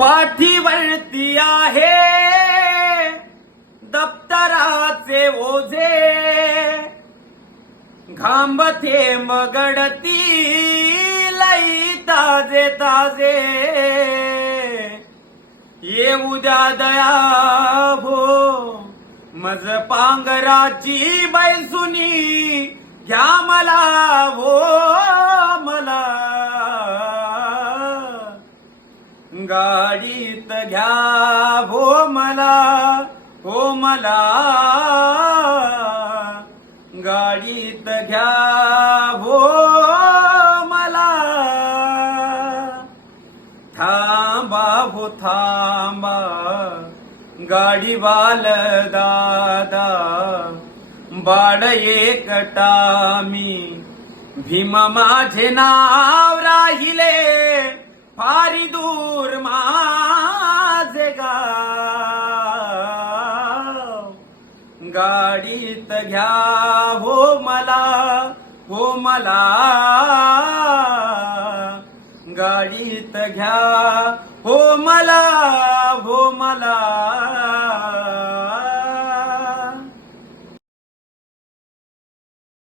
पाठीवरती आहे दप्तराचे ओझे, घांब थेंब गडती लई ताजे ताजे, येऊ द्या दया भो मज पांगराची बैसुनी, घ्या मला हो मला गाडीत घ्या हो मला, हो मला गाडीत घ्या हो मला. थांबा हो थांबा गाडीवाल दादा, बाळ एकटा मी, भीम माझे नाव राहिले, फारी दूर माझे गाव. गाडीत घ्या हो मला, हो मला गाडीत घ्या